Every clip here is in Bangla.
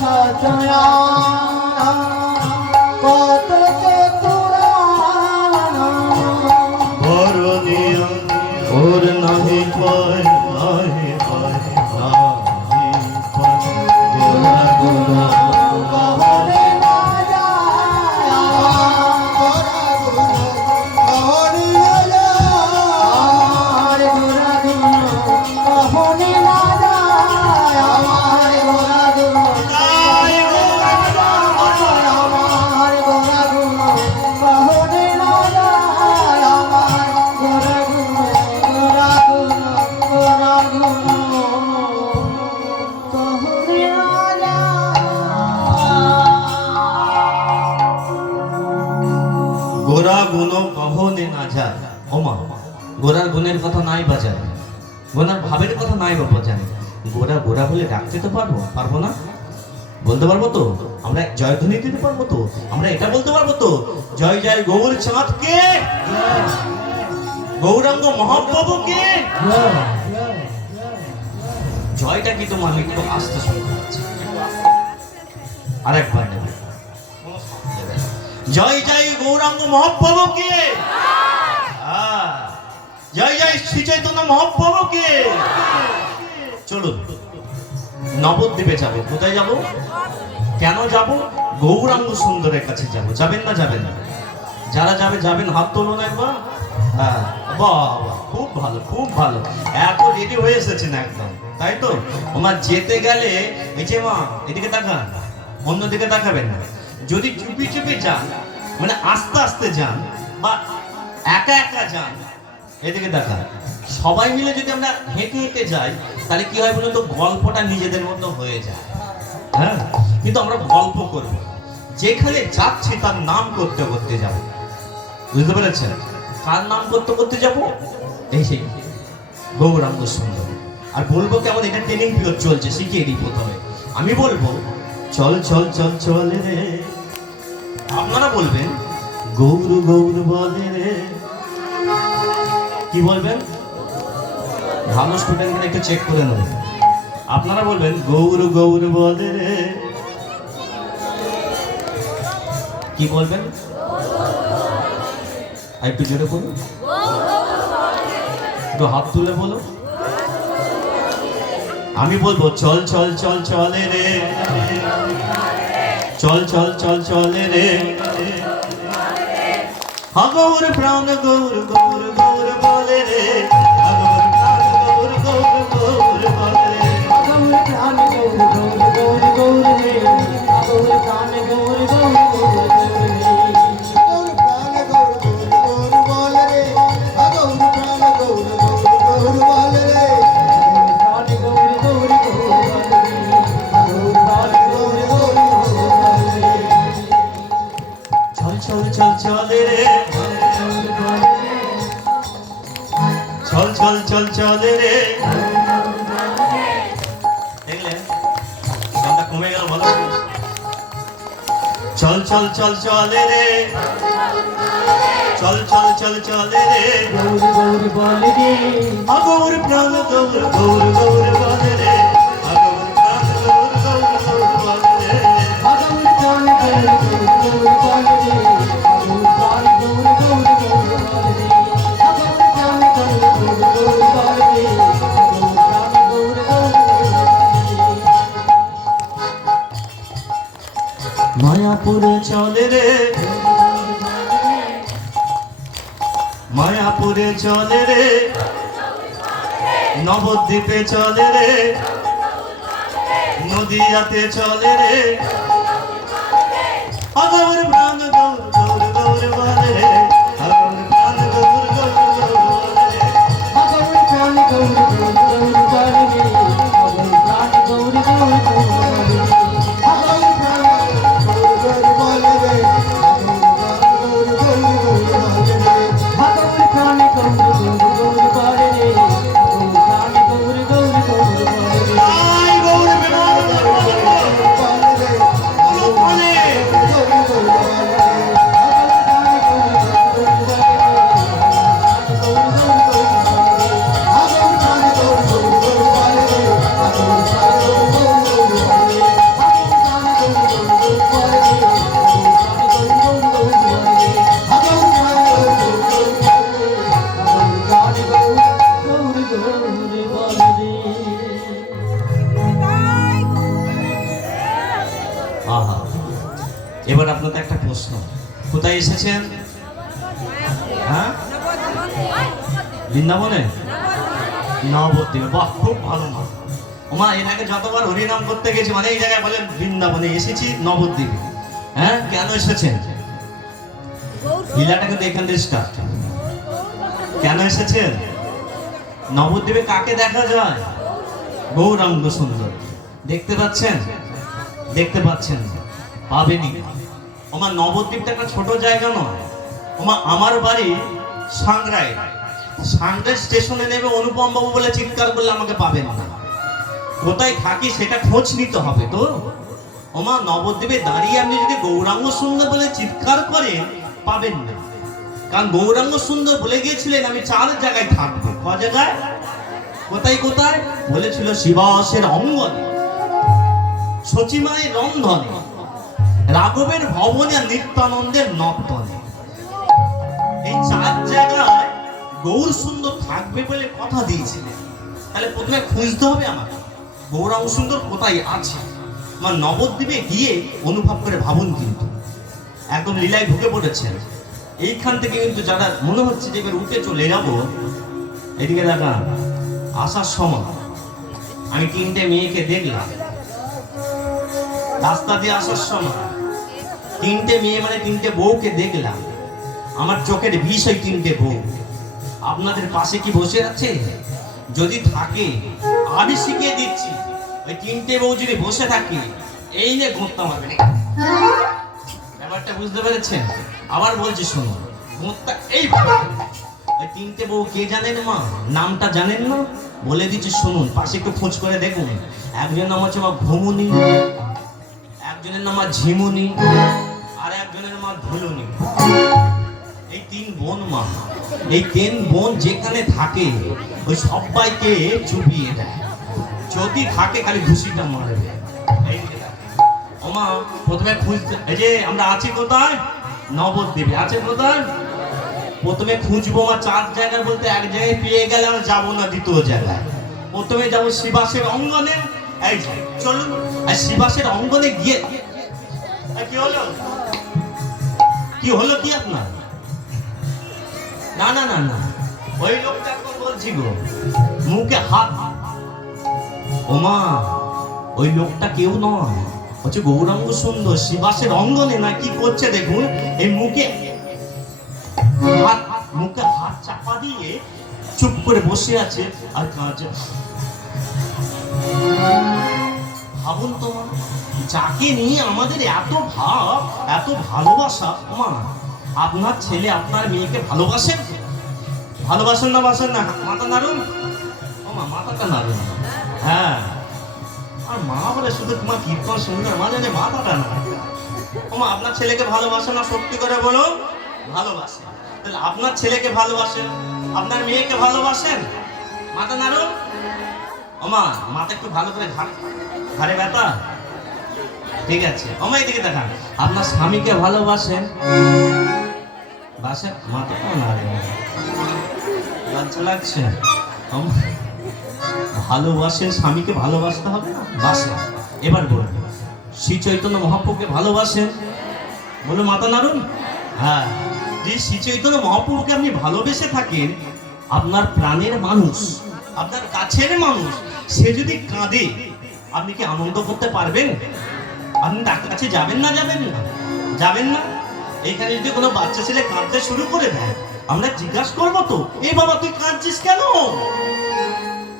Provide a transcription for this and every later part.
সতয়া কত চতুরান বরণীয় ওর নাহি পায় নাহি পায় নাহি পায় গোরা গোরা কহনে না যায় গোরা গুণ কহনে না যায় গোরা গুণ কহনে না যায় আমার গোরা গুণ জয় গোরা আমার গোরা গুণ কহনে না যায় আমার গোরা গুণ গোরা গুণ গোরা গুণ কহনে না গোরা গুণ কহনে না যায়। ওমা গোরার গুণের কথা নাই বাজায়, গোরার ভাবের কথা নাই বাবা জানে। গোরা গোরা বলে ডাকতে তো পারবো না? বলতে পারবো তো? আমরা জয়ধ্বনি দিতে পারবো তো? আমরা এটা বলতে পারবো তো জয় জয় গৌর চাঁদকে, গৌরাঙ্গ মহাপ্রভুকে? জয়টা কি তোমার একটু আস্তে শুনতে পাচ্ছি, আরেকবার নেবে। জয় জয় গৌরাঙ্গ মহাপ্রভুকে, জয় জয় শ্রী চৈতন্য মহাপ্রভুকে। চলুন নবদ্বীপে যাবো। কোথায় যাব? কেন যাব? গৌরাঙ্গ সুন্দরের কাছে যাব। যাবেন না যাবেন না? যারা যাবে যাবেন হাত তুলুন একবার। হ্যাঁ বাহ, খুব ভালো খুব ভালো। এত রেডি হয়ে এসেছেন একদম, তাই তো? আমার যেতে গেলে এই যে মা এদিকে তাকান, অন্যদিকে তাকাবেন না। যদি চুপি চুপি যান, মানে আস্তে আস্তে যান বা একা একা যান, এদিকে দেখান। সবাই মিলে যদি আমরা হেঁটে হেঁটে যাই তাহলে কি হয় বলুন তো, গল্পটা নিজেদের মতো হয়ে যায়। হ্যাঁ, কিন্তু আমরা গল্প করব, যেখানে যাচ্ছি তার নাম করতে করতে যাব। বুঝতে পেরেছেন? কার নাম করতে করতে যাব? এই সেই গৌরাঙ্গ সুন্দর। আর বলবো কেমন, এটা ট্রেনিং পিরিয়ড চলছে, শিখিয়ে দিই। প্রথমে আমি বলবো চল চল চল চল রে, আপনারা বলবেন গৌর গৌর বলে রে। কি বলবেন? ভালো স্টুডেন্টকে একটু চেক করে নেবেন। আপনারা বলবেন গৌর গৌর বলে রে। কি বলবেন? আর একটু জোরে বলুন, একটু হাত তুলে বলো। আমি বলবো চল চল চল চলে রে, চল চল চল চলে রে। গৌর প্রাণ গৌর গৌর গৌর বলে রে, গৌর প্রাণ গৌর গৌর গৌর বলে রে। গৌর প্রাণ গৌর গৌর গৌর গৌর রে, গৌর প্রাণ গৌর গৌর গৌর রে, গৌর প্রাণ গৌর গৌর গৌর বল রে, গৌর প্রাণ গৌর গৌর গৌর বল রে, প্রাণ গৌর গৌর গৌর বল রে, গৌর প্রাণ গৌর গৌর গৌর বল রে। চল চল চল চলে রে, চল চল চল চলে রে। দেখলেন গানটা কমে গেল, বলো। চল চল চল চলে রে, চল চল চল চলে রে। গৌর গৌর বল রে, গৌর প্রাণ গৌর গৌর গৌর বলে রে, গৌর প্রাণ গৌর গৌর গৌর বলে রে। গৌর প্রাণ গৌর গৌর গৌর বল রে, গৌর প্রাণ গৌর গৌর গৌর বল রে, গৌর প্রাণ গৌর গৌর গৌর বল রে, গৌর প্রাণ গৌর গৌর গৌর বল রে। মায়াপুরে চলে রে, মায়াপুরে চলে রে, নবদ্বীপে চলে রে, নদিয়াতে চলে রে। গৌর প্রাণ গৌর গৌর গৌর বলে রে, গৌর প্রাণ গৌর গৌর গৌর বলে রে। গৌর প্রাণ গৌর গৌর গৌর বল রে, গৌর প্রাণ গৌর গৌর গৌর বল রে, গৌর প্রাণ গৌর গৌর বল রে, গৌর গৌর গৌর গৌর বল রে, গৌর প্রাণ গৌর গৌর গৌর বল রে, গৌর প্রাণ গৌর গৌর গৌর বল রে। আই গৌর প্রাণ গৌর গৌর বলে রে, বলে এবার আপনাদের একটা প্রশ্ন, কোথায় এসেছেন? হ্যাঁ, বৃন্দাবনে, নবদ্বীপে। বাহ, খুব ভালো মা। ওমা, এর আগে যতবার হরিনাম করতে গেছি মানে এই জায়গায় বলেন বৃন্দাবনে এসেছি, নবদ্বীপে। হ্যাঁ, কেন এসেছেন? লীলাটা কিন্তু এখান থেকে স্টার্ট। কেন এসেছেন? নবদ্বীপে কাকে দেখা যায়? গৌরাঙ্গ সুন্দর। দেখতে পাচ্ছেন? দেখতে পাচ্ছেন? পাবেনি। ওমা, নবদ্বীপটা একটা ছোট জায়গা নয়। ওমা, আমার বাড়ি সাংগ্রাই। সাংগ্রাই স্টেশনে নেবে অনুপম বাবু বলে চিৎকার করলে আমাকে পাবেন না। কোথায় থাকি সেটা খোঁজ নিতে হবে তো। ওমা, নবদ্বীপে দাঁড়িয়ে আপনি যদি গৌরাঙ্গ সুন্দর বলে চিৎকার করেন পাবেন না। কারণ গৌরাঙ্গ সুন্দর বলে গিয়েছিলেন আমি 4 জায়গায় থাকবো। ক জায়গায়? কোথায় কোথায় বলেছিল? শিবাসের অঙ্গনে, শচীমায়ের রন্ধনে, রাঘবের ভবনে আর নিত্যানন্দের নর্তনে। এই 4 জায়গায় গৌর সুন্দর থাকবে বলে কথা দিয়েছিলেন। তাহলে প্রথমে খুঁজতে হবে আমাকে গৌরাঙ্গ সুন্দর কোথায় আছে। আমার নবদ্বীপে গিয়ে অনুভব করে ভাবুন, কিন্তু একদম লীলায় ঢুকে পড়েছেন। এইখান থেকে কিন্তু যারা মনে হচ্ছে যে এবার উঠে চলে যাব, এদিকে দেখা আসার সময় আমি 3টে মেয়েকে দেখলাম রাস্তা দিয়ে আসার সময়। 3টে মেয়ে মানে 3টে বউকে দেখলাম। আমার চোখের বিষ ওই 3টে বউ। আপনাদের পাশে কি বসে আছে? যদি থাকে আমি শিখিয়ে দিচ্ছি। ওই 3টে বউ যদি বসে থাকে এই নিয়ে ঘুরতে পারবে। ব্যাপারটা বুঝতে পেরেছেন? আবার বলছি শুনুন, ঘুরটা এইভাবে। ওই 3টে বউ কে জানেন মা? নামটা জানেন না? বলে দিচ্ছি শুনুন, পাশে একটু খোঁজ করে দেখুন। একজনের নাম হচ্ছে মা ঘুমুনি, একজনের নাম ঝিমুনি, আর একজনের নাম ধুলুনি। এই 3 বোন মা। এই 3 বোন যেখানে থাকে ওই সবাইকে চুপিয়ে দেয়। যদি থাকে খালি ঘুষিটা মারবে। ওমা, প্রথমে খুঁজতে, এই যে আমরা আছি কোথায়? নবদ্বীপে। আছে কোথায়? প্রথমে খুঁজবো মা 4 জায়গায় বলতে এক জায়গায় পেয়ে গেলে আর যাবো না দ্বিতীয় জায়গায়। প্রথমে যাবো শিবাসের অঙ্গনে। এই চলুন, আর শিবাসের অঙ্গনে গিয়ে কি হলো? কি হলো কি আপনার? না না না না, ওই লোকটা এখন বলছি গো, মুখে হাত। ওমা, ওই লোকটা কেউ নয়, হচ্ছে গৌরাঙ্গ সুন্দর। শিবাসের অঙ্গনে না কি করছে দেখুন। এই মুখে হাত চাপা দিয়ে চুপ করে বসে আছে আর কাঁদছে। ভাবুন তো, যাকে নিয়ে আমাদের এত ভাব, এত ভালোবাসা। ওমা, আপনার ছেলে আপনার মেয়েকে ভালোবাসেন? ভালোবাসেন না? বাসেন না? মাথা নাড়ুন। ওমা, মাথাটা নাড়ুন। হ্যাঁ, আর মা বলে শুধু তোমার কীর্তন সুন্দর, মা জানে মাথাটা না। ওমা, আপনার ছেলেকে ভালোবাসেন না? সত্যি করে বলুন ভালোবাসেন। তাহলে আপনার ছেলেকে ভালোবাসেন, আপনার মেয়েকে ভালোবাসেন? মাথা নাড়ুন। ওমা, মাথা একটু ভালো করে ঘাড়ে ব্যথা? ঠিক আছে। ওমা, এদিকে দেখান। আপনার স্বামীকে ভালোবাসেন? বাসেন? মাথা কেন নাড়ে? লজ্জা লাগছে? ভালোবাসেন, স্বামীকে ভালোবাসতে হবে না? বাসেন। এবার বলুন, শ্রী চৈতন্য মহাপ্রভুকে ভালোবাসেন? বলুন মাথা নাড়ুন। হ্যাঁ, যে শ্রী চৈতন্য মহাপ্রভুকে আপনি ভালোবেসে থাকেন, আপনার প্রাণের মানুষ, আপনার কাছের মানুষ, সে যদি কাঁদে আপনি কি আনন্দ করতে পারবেন? আপনি তার কাছে যাবেন না? যাবেন না? যাবেন না? এইখানে যদি কোনো বাচ্চা ছেলে কাঁদতে শুরু করে দেয়, আমরা জিজ্ঞাসা করবো তো, এই বাবা তুই কাঁদছিস কেন?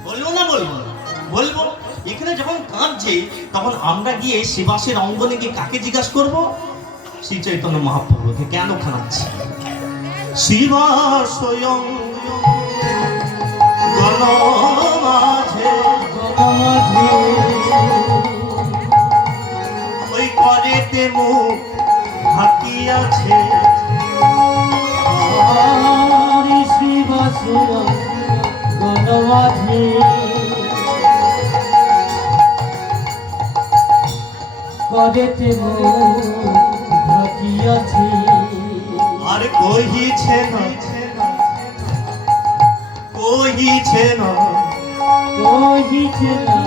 বলবো না? বলবো না? বলবো। এখানে যখন কাঁদছে তখন আমরা গিয়ে শিবাসের অঙ্গনে গিয়ে কাকে জিজ্ঞাসা করবো? শ্রী চৈতন্য মহাপ্রভুকে কেন কাঁদছে? শিবাস ওই করেতে মুখ ঢাকিয়াছে। করেতে ঢাকিয়াছে আর কহিছে না, কহিছে না, কহিছে না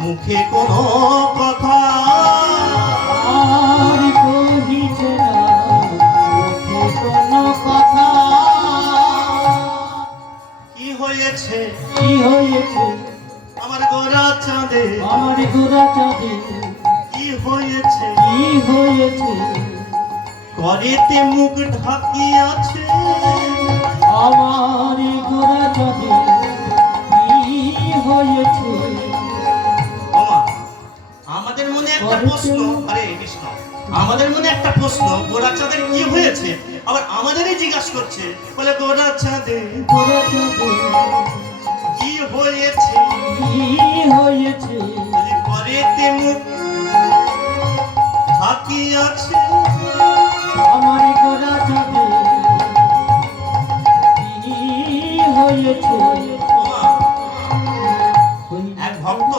মুখে কোনো কথা। আর চাঁদে কি হয়েছে কি হয়েছে করেতে মুখ ঢাকিয়াছে আমার গোরা চাঁদে কি হয়েছে ওমা, আমাদের মনে একটা প্রশ্ন, আরে কৃষ্ণ, আমাদের মনে একটা প্রশ্ন, গোরা চাঁদের কি হয়েছে? আবার আমাদেরই জিজ্ঞাসা করছে, বলে গোরা চাঁদে গোরা চাঁদে কি হয়েছে? কি হয়েছে বলি করেতে মুখ ঢাকিয়াছে আমার গোরা চাঁদে কি হয়েছে ওমা, এক ভক্ত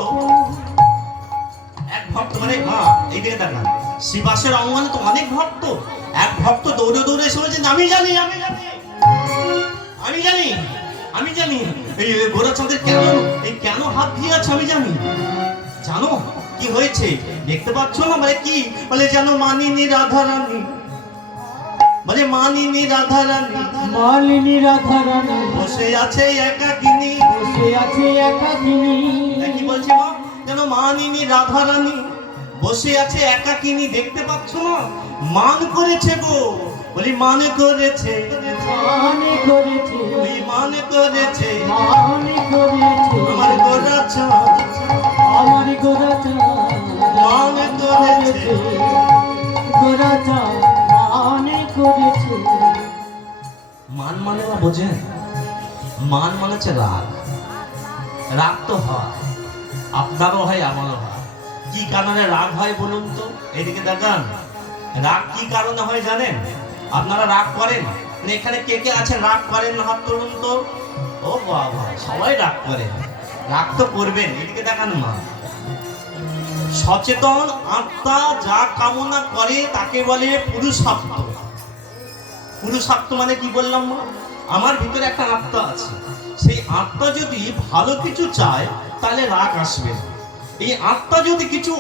মানে মা এই দিকে দেখান, শিবাসের অঙ্গনে তো অনেক ভক্ত। এক ভক্ত দৌড়ে দৌড়ে এসে বলছেন, আমি জানি এই গোরা চাঁদের কেন হাত দিয়ে আছে, আমি জানি। জানো কি হয়েছে? দেখতে পাচ্ছ না? বলে কি? বলে যেন মানিনী রাধারানী, বলে মানিনী রাধারানী মালিনী রাধারানী বসে আছে একাকিনী। বসে আছে একাকিনী কি বলছে মা? যেন মানিনী রাধারানী বসে আছে একাকিনী, দেখতে পাচ্ছ না? মান করেছে গো, বলি মান করেছে, মানে করেছে ওই মান করেছে মানে করেছে আমার গোরা চাঁদ, আমার গোরা চাঁদ মান করেছে। গোরা চাঁদ মানে করেছে মান মানে না বোঝেন? মান মানে হচ্ছে রাগ। রাগ তো হয়, আপনারও হয় আমারও হয়। কি কারণে রাগ হয় বলুন তো? এদিকে দেখান, রাগ কি কারণে হয় জানেন? আপনারা রাগ করেন? মানে এখানে কে কে আছেন রাগ করেন না? হাত তুলুন তো। ও বাবা, সবাই রাগ করে। রাগ তো করবেন। এদিকে দেখান মা, সচেতন আত্মা যা কামনা করে তাকে বলে পুরুষার্থ। পুরুষার্থ মানে কি বললাম মা? আমার ভিতরে একটা আত্মা আছে, সেই আত্মা যদি ভালো কিছু চায় তাহলে রাগ আসবে। এই আত্মা যদি কিছু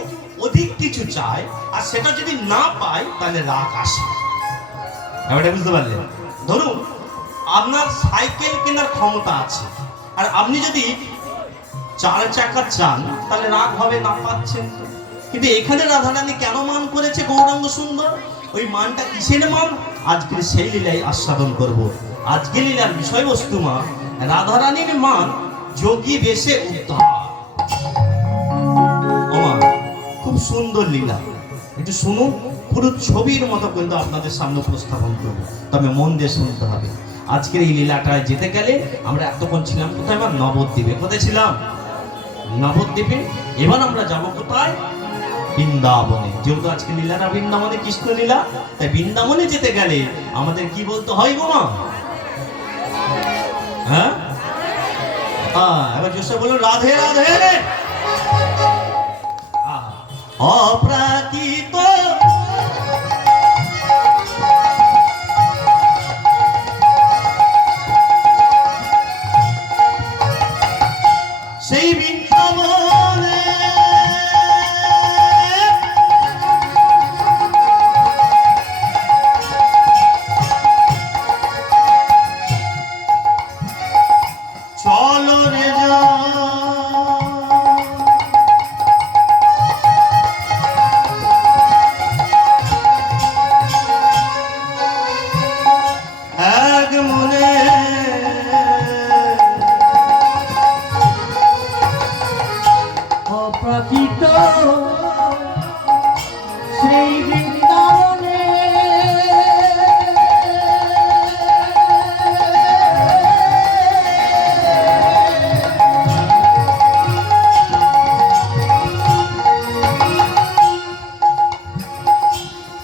অধিক কিছু চায় আর সেটা যদি না পায় তাহলে রাগ আসে। এবারে বুঝতে পারলেন? ধরুন আপনার সাইকেল কেনার ক্ষমতা আছে, আর আপনি যদি 4 চাকা চান তাহলে রাগ হবে, না পাচ্ছেন। কিন্তু এখানে রাধারানী কেন মান করেছে গৌরাঙ্গ সুন্দর? ওই মানটা কিসের মান? আজকে সেই লীলাই আস্বাদন করব। আজকে লীলার বিষয়বস্তু মা রাধারানীর মান যোগী বেশে উদ্ধার। ওমা, খুব সুন্দর লীলা, একটু শুনুন। পুরো ছবির মতো কিন্তু আপনাদের সামনে উপস্থাপন করব, তবে মন দিয়ে শুনতে হবে। আজকের এই লীলাটায় যেতে গেলে আমরা এতক্ষণ ছিলাম কোথায়? আমার নবদ্বীপে। কোথায় ছিলাম? নবদ্বীপে। এবার আমরা যাব কোথায়? বৃন্দাবনে। যেহেতু আজকে লীলাটা বৃন্দাবনে, কৃষ্ণ লীলা, তাই বৃন্দাবনে যেতে গেলে আমাদের কি বলতে হয় গো মা? হ্যাঁ, এবার জোসে বলুন, রাধে রাধে। অপ্রাকৃত সেই বৃন্দাবনে চলো রে যা, এক মনে অপ্রাকৃত সেই বৃন্দাবনে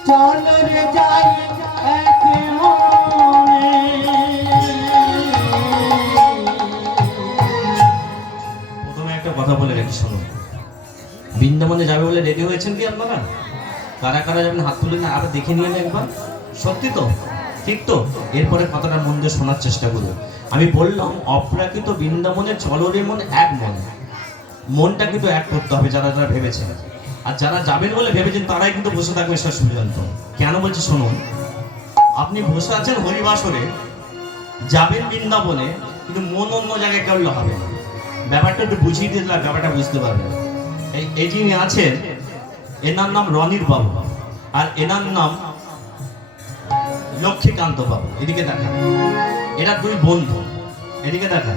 চলো রে যাই এক মনে। প্রথমে একটা কথা বলে রেখে শুনুন, বৃন্দাবনে যাবে বলে রেডি হয়েছেন কি আপনারা? কারা কারা যাবেন হাত তুলে না, আবার দেখে নিয়ে একবার। সত্যি তো? ঠিক তো? এরপরে কথাটা মন দিয়ে শোনার চেষ্টা করুন। আমি বললাম অপ্রাকৃত বৃন্দাবনে চলো রে মন, এক মন। মনটা কিন্তু এক করতে হবে যারা যারা ভেবেছেন। আর যারা যাবেন বলে ভেবেছেন তারাই কিন্তু বসে থাকবে শেষ পর্যন্ত। কেন বলছি শুনুন। আপনি বসে আছেন হরিবাসরে, যাবেন বৃন্দাবনে, কিন্তু মন অন্য জায়গায় করলে হবে না। ব্যাপারটা একটু বুঝিয়ে দিলে ব্যাপারটা বুঝতে পারবেন। এই যিনি আছেন এনার নাম রনির বাবু আর এনার নাম লক্ষ্মীকান্ত বাবু। এদিকে দেখা, এরা দুই বন্ধু। এদিকে দেখা,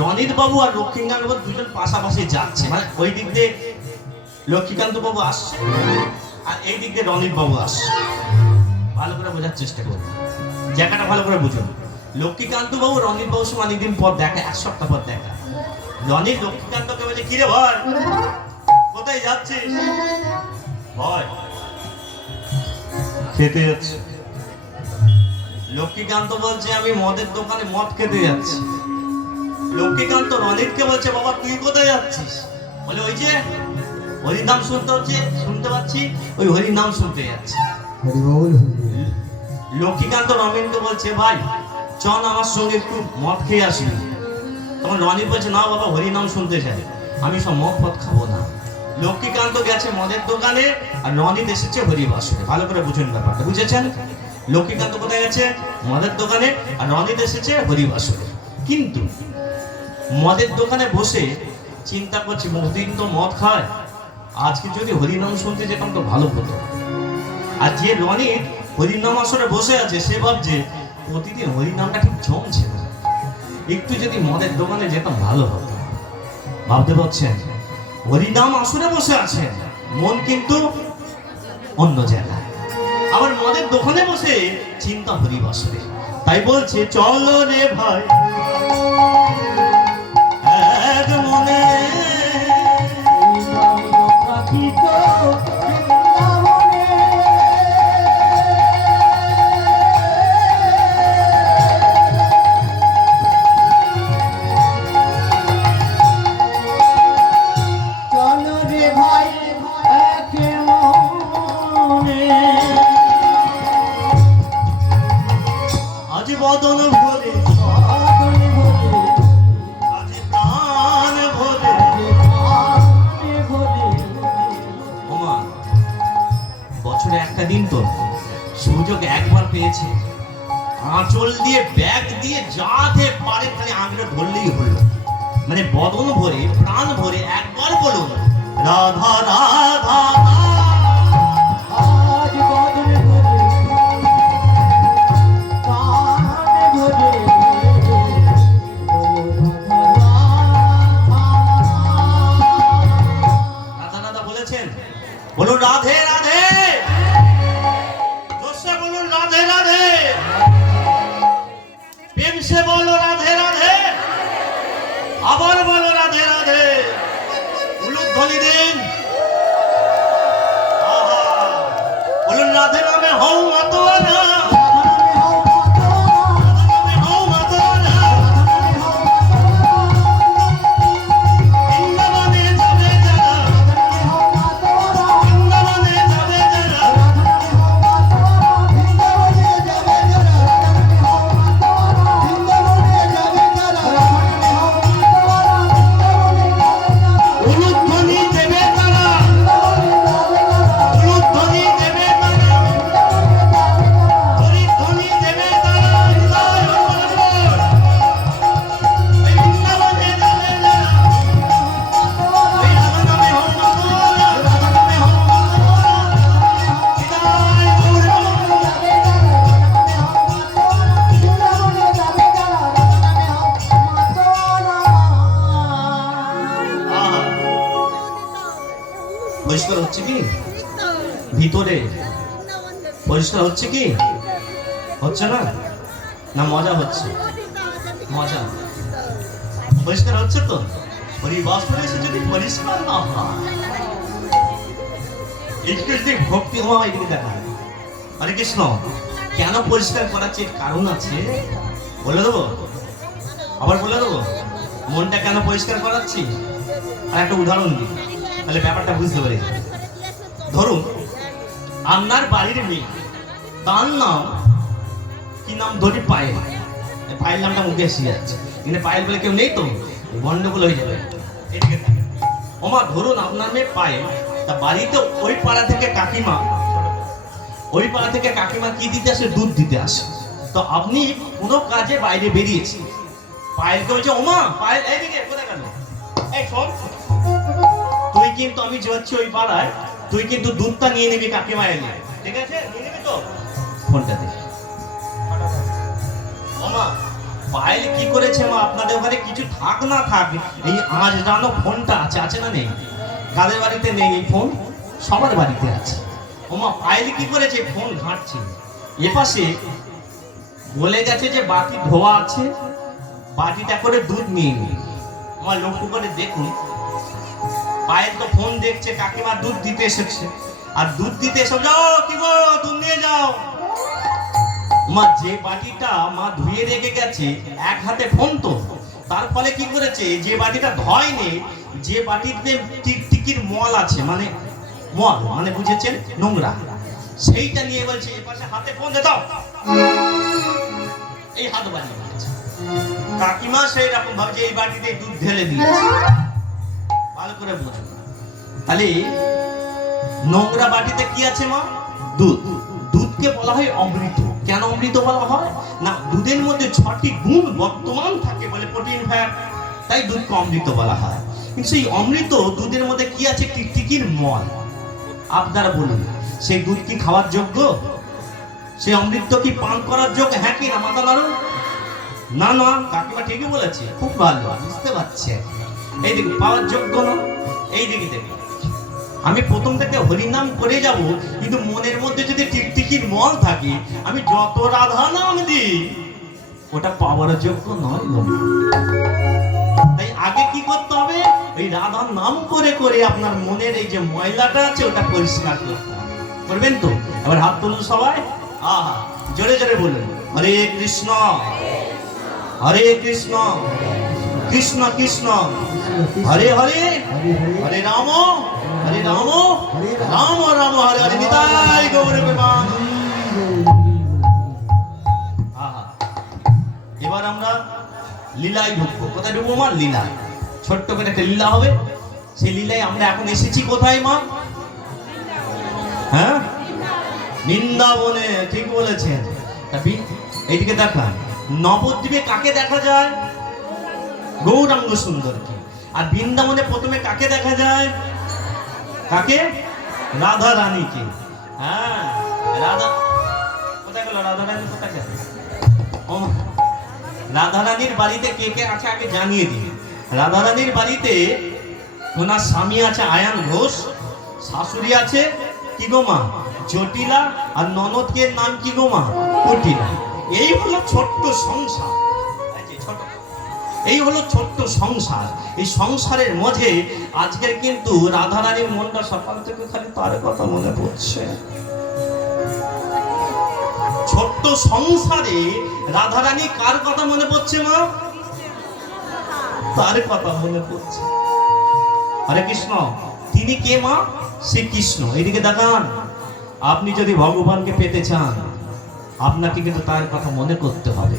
রনির বাবু আর লক্ষ্মীকান্ত বাবু দুজন পাশাপাশি যাচ্ছে, মানে ওই দিক দিয়ে লক্ষ্মীকান্ত বাবু আসছে আর এই দিক দিয়ে রনির বাবু আসছে। ভালো করে বোঝার চেষ্টা করুন, জায়গাটা ভালো করে বুঝুন। লক্ষ্মীকান্ত বাবু রনির বাবুর সঙ্গে অনেকদিন পর দেখা, এক সপ্তাহ পর দেখা। রনির লক্ষ্মীকান্তকে বলে, কিরে ভাই কোথায় যাচ্ছিস? ভয় খেতে যাচ্ছে। লক্ষ্মীকান্ত বলছে আমি মদের দোকানে মদ খেতে যাচ্ছি। লক্ষ্মীকান্ত রনিতকে বলছে বাবা তুই কোথায় যাচ্ছিস? বলে ওই যে হরিনাম শুনতে পাচ্ছি, ওই হরিনাম শুনতে যাচ্ছি। লক্ষ্মীকান্ত রমেনকে বলছে ভাই চল আমার সঙ্গে একটু মদ খেয়ে আসবি। তখন রনি বলছে না বাবা হরিনাম শুনতে চাই, আমি সব মদ পথ খাবো না। লক্ষ্মীকান্ত গেছে মদের দোকানে আর রনিত এসেছে হরিবাসরে। ভালো করে বুঝুন ব্যাপারটা, বুঝেছেন? লক্ষ্মীকান্ত কোথায় গেছে? মদের দোকানে, আর রনিত এসেছে হরিবাসরে। কিন্তু মদের দোকানে বসে চিন্তা করছি বহুদিন তো মদ খায়, আজকে যদি হরিনাম শুনতে যেতাম তো ভালো হতো। আর যে রনিত হরিনাম আসরে বসে আছে সে ভাবছে প্রতিদিন হরিনামটা ঠিক জমছে না, একটু যদি মদের দোকানে যেতাম ভালো হতো। ভাবতে পারছেন হরিনাম আসরে বসে আছে, মন কিন্তু অন্য জায়গায়। আবার মদের দোকানে বসে চিন্তা হরিবাসরে। তাই বলছে চলো রে ভাই এক মনে বদন ভরে আজ প্রাণ ভরে। ওমা বছরে একটা দিন তো সুযোগ একবার পেয়েছে, আঁচল দিয়ে ব্যাগ দিয়ে যাতে পারে খালি আঁকড়ে ধরলেই হলো। মানে বদন ভরে প্রাণ ভরে একবার বলুন রাধা রাধা। বলুন রাধে রাধে, জোরসে বলুন রাধে রাধে, প্রেম সে বলো রাধে রাধে, আবার বলো রাধে রাধে, উলুধ্বনি দিন। বলুন রাধে নামে হও মাতোয়ারা, পরিষ্কার হচ্ছে কি ভিতরে? পরিষ্কার হচ্ছে কি? হচ্ছে না? না মজা হচ্ছে? মজা পরিষ্কার হচ্ছে তো? পরিবাসরে এসে যদি পরিষ্কার না হয়, একটু যদি ভক্তি হয় এদিকে দেখা। হরে কৃষ্ণ, কেন পরিষ্কার করাচ্ছে কারণ আছে, বলে দেবো? আবার বলে দেবো মনটা কেন পরিষ্কার করাচ্ছি? আর একটা উদাহরণ দিই, তাহলে ব্যাপারটা বুঝতে পারি। ধরুন আপনার বাড়ির মেয়ে, তার নাম কি নাম ধরি? পায়েল। পায়েল নামটা মুখে এসে যাচ্ছে, কিন্তু পায়েল বলে কেউ নেই তো, গন্ডগোল হয়ে যাবে। ওমা ধরুন আপনার মেয়ে পায়েল, তা বাড়িতে ওই পাড়া থেকে কাকিমা কি দিতে আসে? দুধ দিতে আসে। তো আপনি কোনো কাজে বাইরে বেরিয়েছেন, পায়েলকে বলছে ওমা পায়েল এইদিকে কোথায় গেল? এই শোন, তুই কিন্তু আমি যাচ্ছি ওই পাড়ায়, তুই কিন্তু দুধটা নিয়ে নিবি কাকিমা এলে, ঠিক আছে? নিয়ে নিবি তো? ফোনটা দে। ওমা পায়েল কি করেছে মা, আপনাদের ওখানে কিছু থাক না থাক, এই আজ জানো ফোনটা আছে, আছে না নেই? কাদের বাড়িতে নেই এই ফোন? সবার বাড়িতে আছে। ওমা পায়েল কি করেছে, ফোন ঘাঁটছে, এপাশে বলে গেছে যে বাটি ধোয়া আছে, বাটিটা করে দুধ নিয়ে নি। আমার লক্ষ্য করে দেখুন, পায়েল তো ফোন দেখছে, কাকিমা দুধ দিতে এসেছে, আর দুধ দিতে এসে যাও কি গো দুধ নিয়ে যাও। মা যে বাটিটা মা ধুয়ে রেখে গেছে, এক হাতে ফোন তো, তার ফলে কি করেছে, যে বাটিটা ধয়নি, যে বাটিতে টিকটিকির মল আছে, মানে মল মানে বুঝেছেন, নোংরা, সেইটা নিয়ে বলছে এপাশে হাতে ফোন দে দাও, এই হাত বানিয়ে দিয়েছে। কাকিমা সেই রকম ভাবে এই বাটিতে দুধ ঢেলে দিয়েছে। ভালো করে বুঝুন, তাহলে নোংরা বাটিতে কি আছে মা? দুধ। দুধকে বলা হয় অমৃত। কেন অমৃত বলা হয় না, দুধের মধ্যে 6টি গুণ বর্তমান থাকে বলে, প্রোটিন, ফ্যাট, তাই দুধকে অমৃত বলা হয়। কিন্তু সেই অমৃত দুধের মধ্যে কি আছে? টিকটিকির মল। আপনারা বলুন, সেই দুধ কি খাওয়ার যোগ্য? সেই অমৃত কি পান করার যোগ্য? হ্যাঁ কি না? মাথা নাড়ুন। না না, কাকিমা ঠিকই বলেছে, খুব ভালো, বুঝতে পারছে। এই দিকে পাওয়ার যোগ্য না, এই দিকে দেখুন, আমি প্রথম থেকে হরিনাম করে যাব, কিন্তু মনের মধ্যে যদি টিকটিকির মল থাকে, আমি যত রাধা নাম দিই ওটা পাওয়ার যোগ্য নয়। তাই আগে কি করতে হবে? এই রাধার নাম করে করে আপনার মনের এই যে ময়লাটা আছে ওটা পরিষ্কার করতে হবে। করবেন তো? এবার হাত তুলুন সবাই, আহা জোরে জোরে বলুন, হরে কৃষ্ণ হরে কৃষ্ণ কৃষ্ণ কৃষ্ণ হরে হরে, হরে রাম রাম রাম হরে হরে, নিতাই গৌর প্রেমানন্দ। এবার আমরা লীলায় ঢুকবো। কোথায় ঢুকবো মা? লীলায়। ছোট্ট করে একটা লীলা হবে, সেই লীলায় আমরা এখন এসেছি কোথায় মা? হ্যাঁ, বৃন্দাবনে। ঠিক বলেছেন। এইদিকে দেখা, নবদ্বীপে কাকে দেখা যায়? গৌরাঙ্গ সুন্দরকে। আর বৃন্দাবনে প্রথমে কাকে দেখা যায়? কাকে? রাধা রানীকে। হ্যাঁ, রাধা কোথায় গেল? রাধা রানী কোথায় গেল? ও, রাধা রানীর বাড়িতে কে কে আছে আগে জানিয়ে দিই। রাধা রানীর বাড়িতে ওনার স্বামী আছে আয়ান ঘোষ, শাশুড়ি আছে কি গো মা? জটিলা, আর ননদকে নাম কি গো মা? কুটিলা। এই হলো ছোট্ট সংসার, এই হলো ছোট্ট সংসার। এই সংসারের মধ্যে আজকের কিন্তু রাধা রানীর মনটা সকাল থেকে খালি তার কথা মনে পড়ছে। ছোট্ট সংসারে রাধা রানী কার কথা মনে পড়ছে মা? তার কথা মনে পড়ছে। হরে কৃষ্ণ। তিনি কে মা? শ্রী কৃষ্ণ। এদিকে দেখান, আপনি যদি ভগবানকে পেতে চান, আপনাকে কিন্তু তার কথা মনে করতে হবে।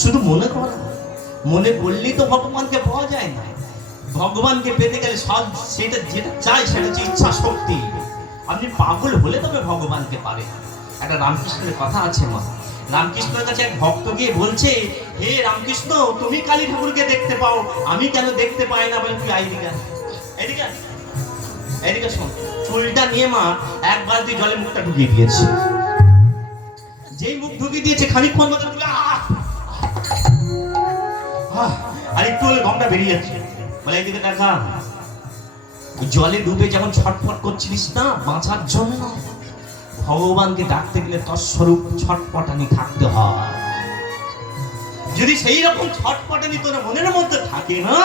শুধু মনে করা, মনে করলেই তো ভগবানকে পাওয়া যায় না। ভগবানকে পেতে গেলে সব সেটা যেটা চাই সেটা হচ্ছে ইচ্ছা শক্তি। আপনি পাগল হলে তবে ভগবানকে পাবেন। একটা রামকৃষ্ণের কথা আছে মা। রামকৃষ্ণের কাছে এক ভক্ত গিয়ে বলছে, হে রামকৃষ্ণ, তুমি কালী ঠাকুরকে দেখতে পাও, আমি কেন দেখতে পাই না? বলে তুই এদিকে এদিকে এদিকে শোন। চুলটা নিয়ে মা এক বালতি জলে মুখটা ঢুকিয়ে দিয়েছে। যেই মুখ ঢুকিয়ে দিয়েছে খানিকক্ষণ মতো আর একটু হলে ঘমটা বেরিয়ে যাচ্ছে। বলে এইদিকে দেখা, জলে ডুবে যখন ছটফট করছিলিস না বাঁচার জন্য, ভগবানকে ডাকতে গেলে তৎস্বরূপ ছটপটানি থাকতে হয়। যদি সেই রকম ছটপটানি তোর মনের মধ্যে থাকে না,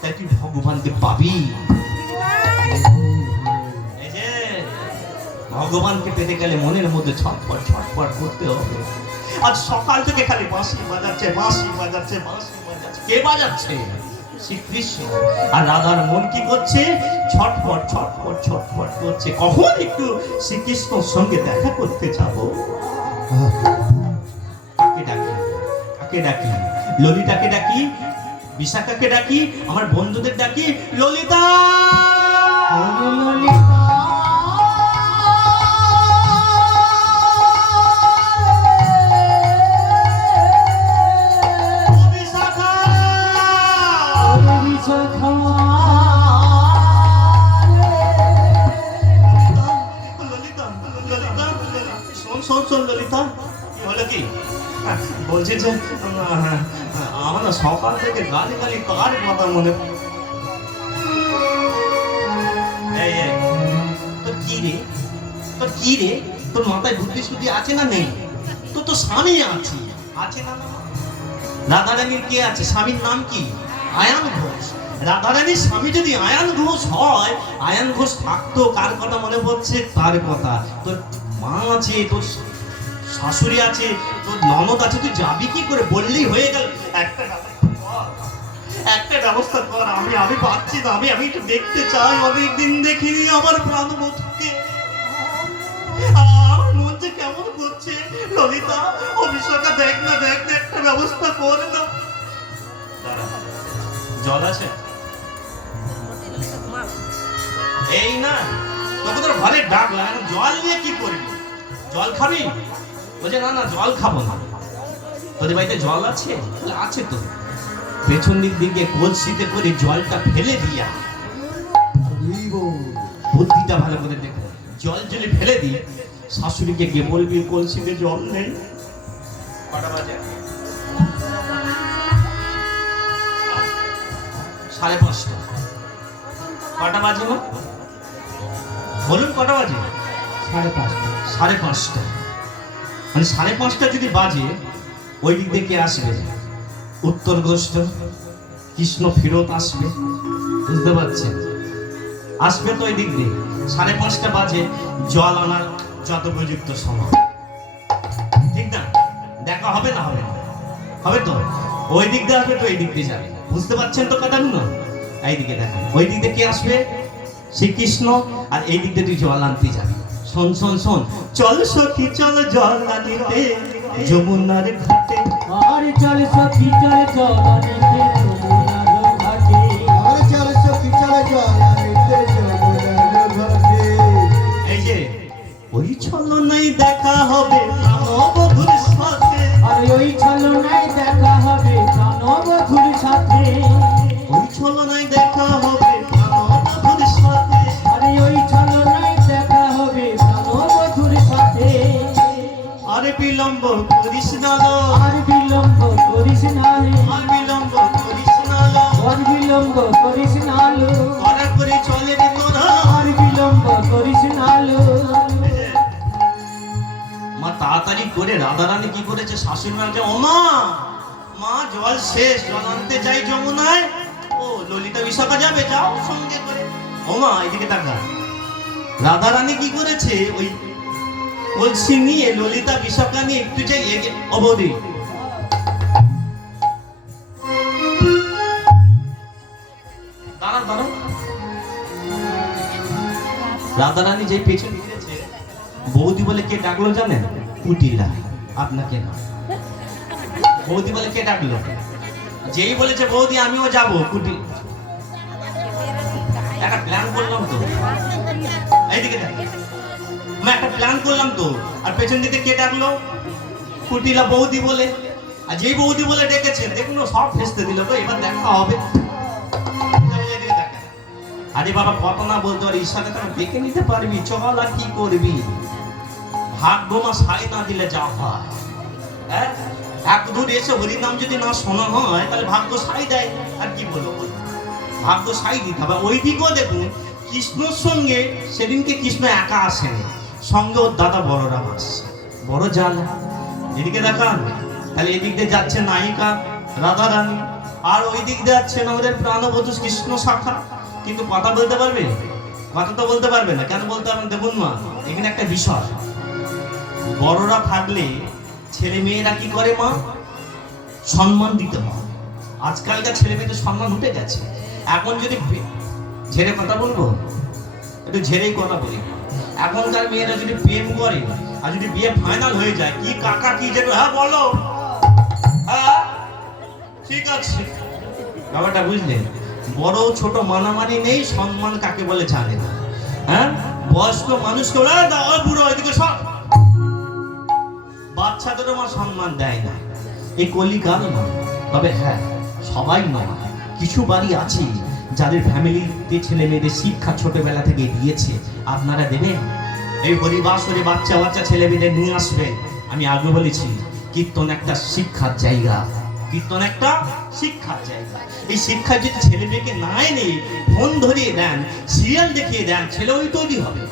তাই তুই ভগবানকে পাবি। এই যে ভগবানকে পেতে গেলে মনের মধ্যে ছটপট ছটপট করতে হবে। আজ সকাল থেকে খালি বাঁশি বাজাচ্ছে, বাঁশি বাজাচ্ছে, বাঁশি বাজাচ্ছে। কে বাজাচ্ছে? শ্রীকৃষ্ণ। আর রাধার মন কি করছে? ছটফট ছটফট ছটফট করছে। কখন একটু শ্রীকৃষ্ণর সঙ্গে দেখা করতে যাব? কাকে ডাকি? কাকে ডাকি? ললিতাকে ডাকি, বিশাখাকে ডাকি, আমার বন্ধুদের ডাকি, ললিতা ললিতা শোন ললিতা, কি হলো কি? বলছি যে আমার না সকাল থেকে গালি গালি কার কথা মনে। এই এই, তোর কি রে, তোর কি রে, তোর মাথায় বুদ্ধি শুদ্ধি আছে না নেই? তোর তো স্বামী আছে, আছে না? রাধারানীর কে আছে? স্বামীর নাম কি? আয়ান ঘোষ। রাধারানীর স্বামী যদি আয়ান ঘোষ হয়, আয়ান ঘোষ থাকতো কার কথা মনে পড়ছে? তার কথা। তোর মা আছে, তোর শাশুড়ি আছে, তোর ননদ আছে, তুই যাবি কি করে? বললেই হয়ে গেল। একটা ব্যবস্থা কর। আমি পাচ্ছি না, আমি একটু দেখতে চাই। অনেকদিন দেখিনি আমার প্রাণবধূকে। আমার মন যে কেমন করছে। ললিতা, অভিষেকা দেখ না, দেখ না, একটা ব্যবস্থা কর না। জল আছে? এই না, তোকে তোর ঘরে ডাকলাম, এখন জল নিয়ে কি করবি? জল খাবি? বলছে না না, জল খাবো না। তোদের বাড়িতে জল আছে? আছে তো। পেছন দিক দিকে কলসিতে করে জলটা ফেলে দিয়া, বুদ্ধিটা ভালো করে দেখো, জল জলে ফেলে দিয়ে শাশুড়িকে গিয়ে বলবি কলসিতে জল নেই। কটা বাজে? 5:30। কটা বাজে না? বলুন কটা বাজে? 5:30। মানে 5:30 যদি বাজে, ওই দিক থেকে আসবে উত্তরগ্রস্ত কৃষ্ণ ফেরত আসবে, বুঝতে পারছেন? আসবে তো ওই দিক দিয়ে। 5:30 বাজে জল আনার যথোপযুক্ত সময়, ঠিক না? দেখা হবে না? হবে না? হবে তো। ওই দিক দিয়ে আসবে তো এই দিক দিয়ে যাবে, বুঝতে পারছেন তো কথাগুলো? এইদিকে দেখা, ওই দিক দিয়ে কে আসবে? শ্রীকৃষ্ণ। আর এই দিক দিয়ে তুই জল আনতে যাবি। শোন শোন শোন, চল সখী চল জল আনিতে যমুনার ঘাটে। আর চল সখী চল জল আনিতে যমুনার ঘাটে। আর চল সখী চল জল আনিতে যমুনার ঘাটে। এই যে ওই ছলনায় দেখা হবে প্রাণবধূর সাথে। আর ওই ছলনায় দেখা হবে প্রাণবধূর সাথে। ওই ছলনায় দেখা হবে প্রাণবধূর সাথে। আরে ওই ছলনায় দেখা হবে প্রাণবধূর সাথে। আরে বিলম্ব করিস না লো, আর বিলম্ব করিস না রে। আর বিলম্ব করিস না লো, আর বিলম্ব করিস না লো। করা করে চলে রে তোরা। আর বিলম্ব করিস না লো। মা তাড়াতাড়ি করে রাধারানী কি করেছে? শাশুড়ি মাকে, ও মা, মা জল শেষ, জল আনতে যাই যমুনায়। ও ললিতা বিশাখা যাবে, যাও সঙ্গে করে। ও মা এদিকে তাকা। রাধারানী কি করেছে? ওই কলসি নিয়ে ললিতা বিশাখা নিয়ে একটু যাই অবধি। দাঁড়ান দাঁড়ান। রাধারানী যে পেছনে ফিরেছে, বৌদি বলে কে ডাকলো জানেন? কুটিলা। আপনাকে না, বৌদি বলে কে ডাকলো? যেই বলেছে বৌদি আমিও যাবো, কুটি। একটা প্ল্যান করলাম তো, এইদিকে দেখ, আমি একটা প্ল্যান করলাম তো। আর পেছন দিকে কে ডাকলো? কুটিলা বৌদি বলে। আর যেই বৌদি বলে ডেকেছেন, দেখুন সব ফেসতে দিল। তো এবার দেখা হবে। আরে বাবা, কত না বলতে পারি, ঈশাকে তো দেখে নিতে পারবি, চল আর কি করবি। ভাগ্য মা সাই না দিলে যা হয়। হ্যাঁ, এক দূর এসে হরির নাম যদি না শোনা হয়, তাহলে ভাগ্য সাই দেয়। আর কি বলবো, ভাগ্য সাই দিতে হবে। ওই দিকেও দেখুন, কৃষ্ণর সঙ্গে সেদিনকে কৃষ্ণ একা আসেনি, সঙ্গে ওর দাদা বলরাম আসছে। বড় জাল। এদিকে দেখান, তাহলে এদিক দিয়ে যাচ্ছে নায়িকা রাধারানী, আর ওই দিক দিয়ে যাচ্ছে আমাদের প্রাণবধূ কৃষ্ণ শাখা। কিন্তু কথা বলতে পারবে? কথা তো বলতে পারবে না। কেন বলতে পারবেন? দেখুন মা, এখানে একটা বিষয়। বড়রা থাকলে ছেলে মেয়েরা কি করে মা? সম্মান দিতে হয়। আজকালকার ছেলে মেয়েদের সম্মান উঠে গেছে। এখন যদি ঝেড়ে কথা বলবো, একটু ঝেড়েই কথা বলি। এখনকার মেয়েরা যদি প্রেম করে আর যদি বিয়ে ফাইনাল হয়ে যায়, কি কাকা কি যেন, হ্যাঁ বলো, হ্যাঁ ঠিক আছে, ব্যাপারটা বুঝলেন? বড় ছোট মানামানি নেই, সম্মান কাকে বলে জানে না। হ্যাঁ, বয়স্ক মানুষকে বুড়ো এদিকে সব, বাচ্চাদেরও মা সম্মান দেয় না। এই কলিকাল না। তবে হ্যাঁ, সবাই নয়, কিছু বাড়ি আছে যাদের ফ্যামিলিতে ছেলে মেয়েদের শিক্ষা ছোটবেলা থেকে দিয়েছে। আপনারা দেবেন? এই হরিবাসরে বাচ্চা বাচ্চা ছেলে মেয়ে নিয়ে আসবে। আমি আগে বলেছি কীর্তন একটা শিক্ষার জায়গা, কীর্তন একটা শিক্ষার জায়গা। এই শিক্ষা যদি ছেলে মেয়েকে না এনে ফোন ধরিয়ে দেন, সিরিয়াল দেখিয়ে দেন, ছেলে ওই তৈরি হবে।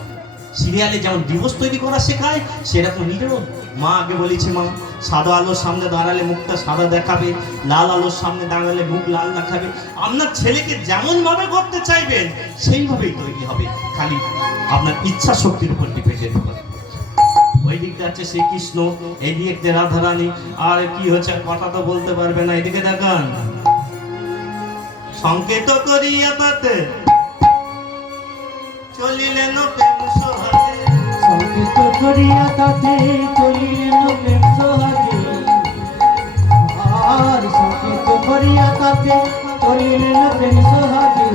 সিরিয়ালে যেমন ডিভোর্স তৈরি করা শেখায়, সেরকম নিজেরও। মা আগে বলেছি, মা সাদা আলোর সামনে দাঁড়ালে মুখটা সাদা দেখাবে, লাল আলোর সামনে দাঁড়ালে মুখ লাল দেখাবে। আপনার ছেলেকে যেমন ভাবে করতে চাইবেন সেইভাবেই তৈরি হবে, খালি আপনার ইচ্ছা শক্তির উপর ডিপেন্ডেন্ট করে। ওই দিকটা হচ্ছে শ্রীকৃষ্ণ, এই দিকে রাধারানী, আর কি হচ্ছে কথা তো বলতে পারবে না। এদিকে দেখান, সংকেত করিয়া তাতে চলিলেন প্রেম সোহাগে, সংকেত করিয়া তাতে চলিলেন প্রেম সোহাগে, আর সংকেত করিয়া তাতে চলিলেন প্রেম সোহাগে।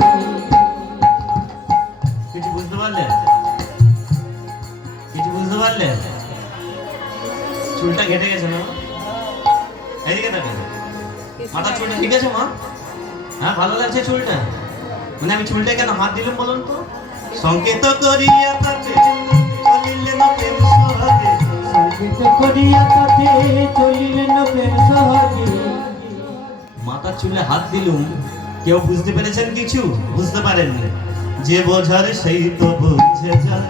কিছু বুঝতে পারলেন? কিছু বুঝতে পারলেন? চুলটা কেটে গেছে না? এইদিকে দেখেন, মাথার চুলটা ঠিক আছে মা? হ্যাঁ, ভালো লাগছে চুলটা? মানে আমি চুলটা কেন হাত দিলাম বলুন তো? সংকেত করিয়া তাতে চলিলেন প্রেম সোহাগে, সংকেত করিয়া তাতে চলিলেন প্রেম সোহাগে। মাথার চুলে হাত দিলুম, কেউ বুঝতে পেরেছেন কিছু? বুঝতে পারেন না? যে বোঝার সেই তো বুঝে যায়।